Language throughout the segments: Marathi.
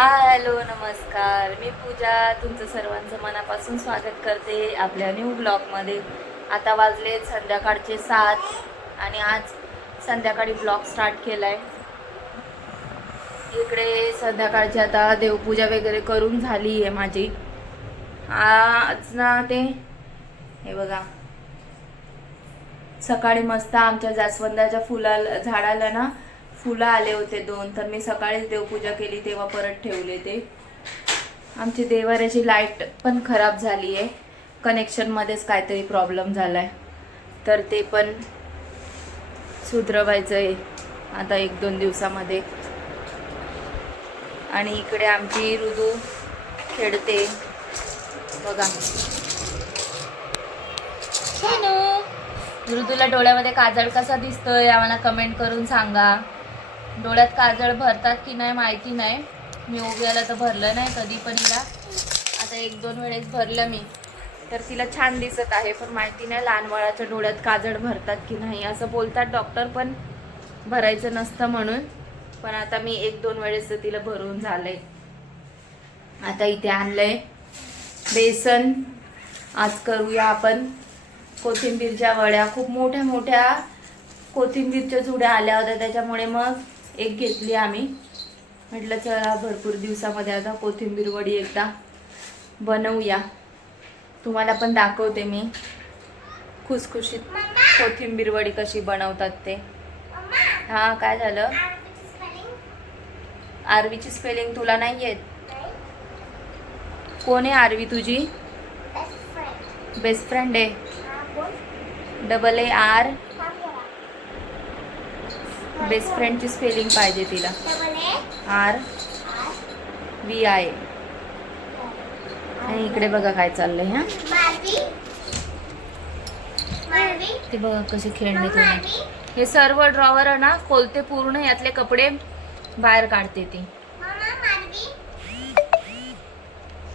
हॅलो नमस्कार. मी पूजा तुमचं सर्वांचं मनापासून स्वागत करते आपल्या न्यू ब्लॉगमध्ये आता वाजले संध्याकाळचे सात आणि आज संध्याकाळी ब्लॉग स्टार्ट केला आहे इकडे संध्याकाळची आता देवपूजा वगैरे करून झाली आहे माझी. आज ना ते हे बघा. सकाळी मस्त आमच्या जास्वंदाच्या फुलाला झाडाला ना फुलं आले होते दोन तर मी सकाळीच देवपूजा केली तेव्हा परत ठेवले ते. आमची देवाऱ्याची लाइट पण खराब झाली आहे कनेक्शनमध्येच काहीतरी प्रॉब्लेम झाला आहे तर ते पण सुधरवायचं आहे आता एक दोन दिवसामध्ये. आणि इकडे आमची ऋदू खेळते. बघा. ऋतूला डोळ्यामध्ये काजळ कसा दिसतोय आम्हाला कमेंट करून सांगा. डोळ्यात काजळ भरतात की नाही माहिती नाही. मी ओव्याला तर भरलं नाही कधी पण हिला. आता एक दोन वेळेस भरलं मी. तर तिला छान दिसत आहे पण माहिती नाही लहान बाळाच्या डोळ्यात काजळ भरतात की नाही. असं बोलतात डॉक्टर पण. भरायचं नसतं म्हणून. पण आता मी एक दोन वेळेस तिला भरून झालंय. आता इथे आणलंय. बेसन. आज करूया आपण. कोथिंबीरच्या वड्या. खूप मोठ्या मोठ्या कोथिंबीरच्या जुड्या आल्या होत्या त्याच्यामुळे मग एक घेतली आम्ही. म्हटलं चला भरपूर दिवसामध्ये आता कोथिंबीर वडी एकदा बनवूया. तुम्हाला पण दाखवते मी. खुसखुशीत कोथिंबीर वडी कशी बनवतात ते. हां काय झालं? आरवीची स्पेलिंग तुला नाही येत? कोण आहे आरवी तुझी? बेस्ट फ्रेंड आहे. डबल ए आर बेस्ट फ्रेंडची स्पेलिंग पाहिजे तिला. आर वी आय आणि इकडे बघा काय चाललंय हा? ते बघा कसे खेळणे तुम्ही हे सर्व ड्रॉवर ना खोलते पूर्ण यातले कपडे बाहेर काढते ती.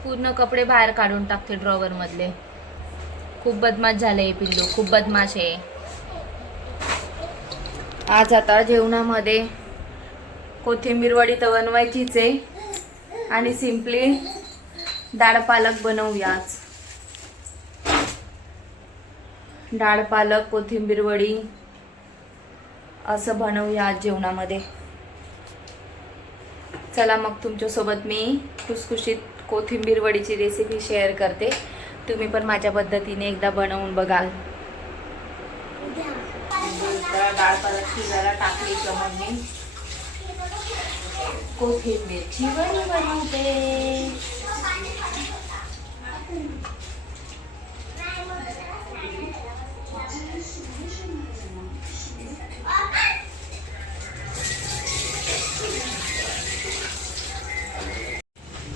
पूर्ण कपडे बाहेर काढून टाकते ड्रॉवर मधले. खूप बदमाश झाले पिल्लू खूप बदमाश आहे. आज आता जेवणामध्ये कोथिंबीर वडी तर बनवायचीच आहे. आणि सिम्पली डाळ पालक बनवूया आज. डाळ पालक कोथिंबीर वडी असं बनवूया आज जेवणामध्ये. चला मग तुमच्यासोबत मी खुसखुशीत कोथिंबीर वडीची रेसिपी शेअर करते. तुम्ही पण माझ्या पद्धतीने एकदा बनवून बघाल. डाळ परत शिजायला टाकली का मग मी कोथिंबीरची वडी बनवते.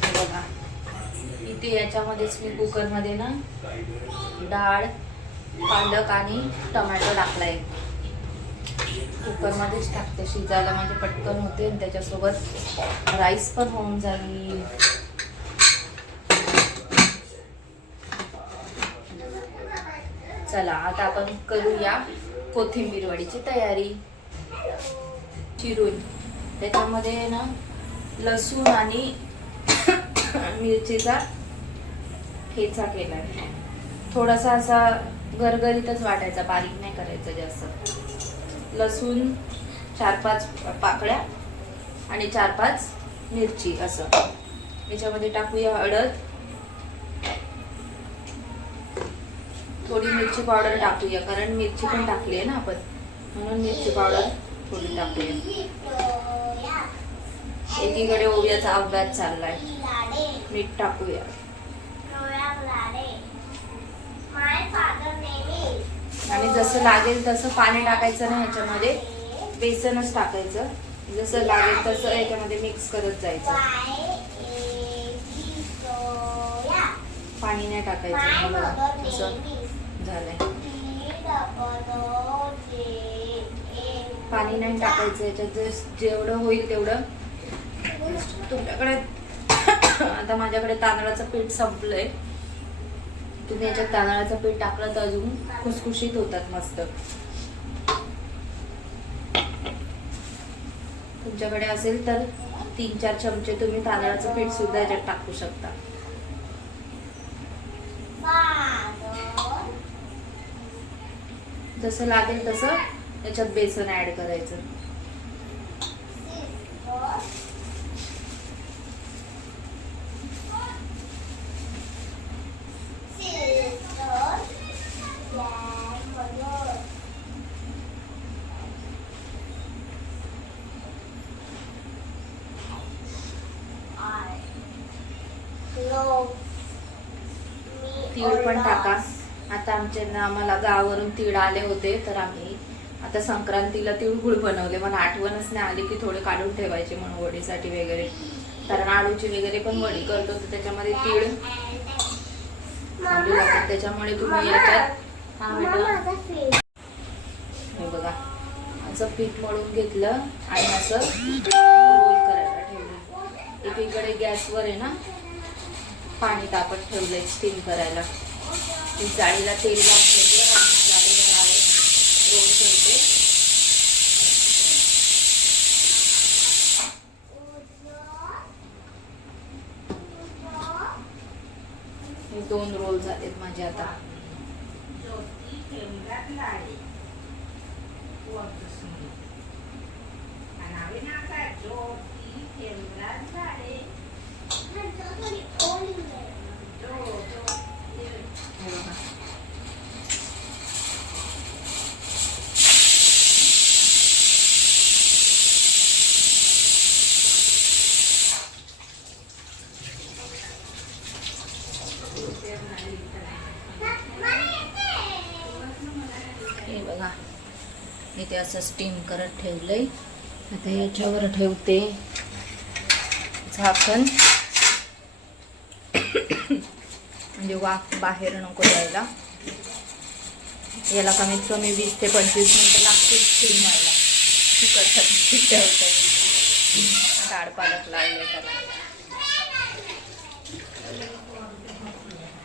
बघा इथे याच्यामध्येच मी कुकरमध्ये ना डाळ पालक आणि टमॅटो टाकलाय. कुकरमध्येच टाकते. शिजायला म्हणजे पटकन होते आणि त्याच्यासोबत राईस पण होऊन जाईल. चला आता आपण करूया कोथिंबीर वडीची तयारी. चिरून. त्याच्यामध्ये ना लसूण आणि मिरचीचा ठेचा आहे थोडासा असा गरगरीतच वाटायचा बारीक नाही करायचं जास्त. लसूण चार पाच पाकळ्या आणि चार पाच मिरची असं. याच्यामध्ये टाकूया हळद. थोडी मिरची पावडर टाकूया कारण मिरची पण टाकली आहे ना आपण. म्हणून मिरची पावडर थोडी टाकूया. एकीकडे ओव्याचा अभ्यास चाललाय. मीठ टाकूया. आणि जसं लागेल तसं पाणी टाकायचं नाही ह्याच्यामध्ये बेसनच टाकायचं. जसं लागेल तसं याच्यामध्ये मिक्स करत जायचं. पाणी नाही टाकायचं. असं झालंय. पाणी नाही टाकायचं याच्यात जेवढं होईल तेवढं. तुमच्याकडे आता माझ्याकडे तांदळाचं पीठ संपलंय. तुम्ही याच्यात तांदळाचं पीठ टाकलं तर अजून खुसखुशीत होतात मस्त. तुमच्याकडे असेल तर तीन चार चमचे तुम्ही तांदळाचं पीठ सुद्धा याच्यात टाकू शकता. जसं लागेल तसं त्याच्यात बेसन ऍड करायचं. पण टाका. आता आमच्या ना आम्हाला गावावरून तीळ आले होते तर आम्ही आता संक्रांतीला तिळगुळ बनवले. मला आठवणच नाही आली की थोडे काढून ठेवायचे म्हणून वडीसाठी वगैरे. कारण आळूची वगैरे पण वडी करतो तर त्याच्यामध्ये तीळ लागतात त्याच्यामुळे तुम्ही याच्यात हे बघा. असं पीठ मळून घेतलं आणि असं रोल करायला ठेवलं. एकीकडे गॅसवर आहे ना पाणी तापत ठेवलंय स्टीम करायला. ती जाळीला तेल लागलेलं आणि जाळीवर आहे. रोल ठेवते हे दोन रोल झालेत माझे आता. हे बघा. हे बघा असं स्टीम करत ठेवलंय. आता याच्यावर ठेवते. झाकण. म्हणजे वाफ बाहेर नको द्यायला याला कमीत कमी वीस ते पंचवीस मिनटं लागतील स्टीम व्हायला. तिखट ठेवतात डाळ पालक लावले त्याला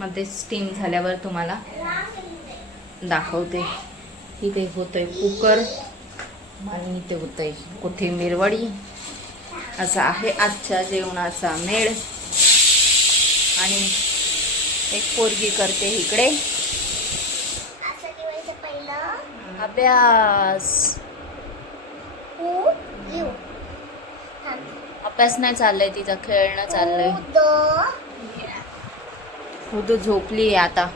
मध्ये स्टीम झाल्यावर तुम्हाला दाखवते. इथे होतंय कुकर आणि इथे होतंय कोथिंबीर वडी. असा आहे आजच्या जेवणाचा मेळ. आणि एक पोरगी करते इकडे. अभ्यास. अभ्यास नाही चाललंय तिचा खेळणं चाललंय. खुद झोपली आता.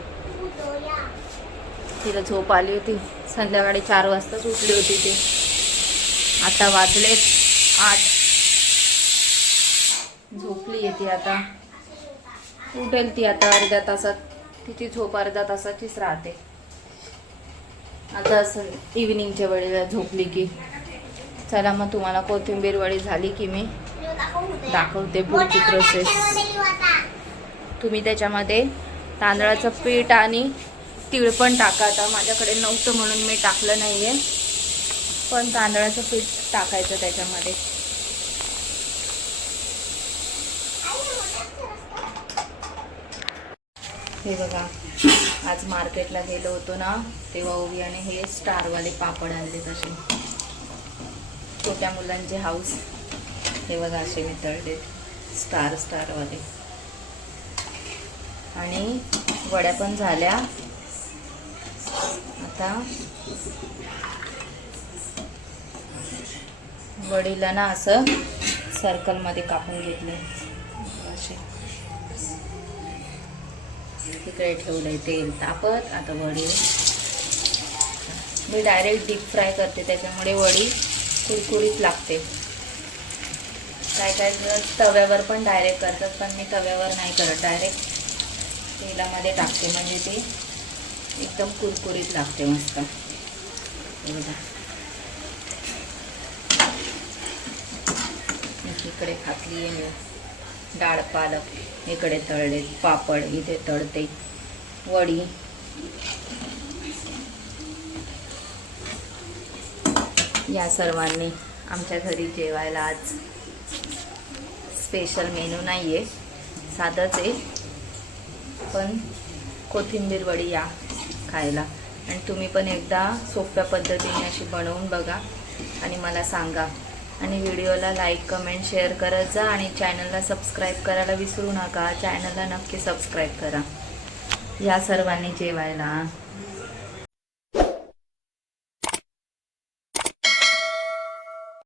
तिला झोप आली होती. संध्याकाळी चार वाजता उठली होती ती. आता वाचलेत आठ. झोपली आहे ती आता. उठेल ती आता अर्ध्या तासात. तिची झोप अर्ध्या तासाचीच राहते. आता असं इव्हिनिंगच्या वेळेला झोपली की चला मग तुम्हाला कोथिंबीर वडी झाली की मी दाखवते पुढची प्रोसेस तुम्ही त्याच्यामध्ये तांदळाचं पीठ आणि तीळ पण टाका आता. माझ्याकडे नव्हतं म्हणून मी टाकलं नाही आहे पण तांदळाचं पीठ टाकायचं त्याच्यामध्ये. हे बघा. आज मार्केटला गेलो होतो ना तेव्हा ओवियाने हे स्टारवाले पापड आणले तसे छोट्या मुलांचे हाऊस हे बघा असे मी तळले स्टार स्टारवाले. आणि वड्या पण झाल्या. आता वडीला ना असं सर्कलमध्ये कापून घेतले तिकडे ठेवलंय तेल तापत. आता वडी. मी डायरेक्ट डीप फ्राय करते त्याच्यामुळे वडी कुरकुरीत लागते. काय काय तव्यावर पण डायरेक्ट करतात पण मी तव्यावर नाही करत. डायरेक्ट तेलामध्ये टाकते म्हणजे ती एकदम कुरकुरीत लागते मस्त. बघा. इकडे खातली आहे मी डाळ पालक इकडे तळले पापड इथे तळते. वडी. या सर्वांनी आमच्या घरी जेवायला आज स्पेशल मेनू नाही आहे साधंच आहे. पण कोथिंबीर वडी या खायला. आणि तुम्ही पण एकदा सोप्या पद्धतीने अशी बनवून बघा आणि मला सांगा. आणि व्हिडिओला लाईक कमेंट शेअर करत जा आणि चॅनलला सबस्क्राईब करायला विसरू नका. चॅनलला नक्की सबस्क्राईब करा. या सर्वांनी जेवायला.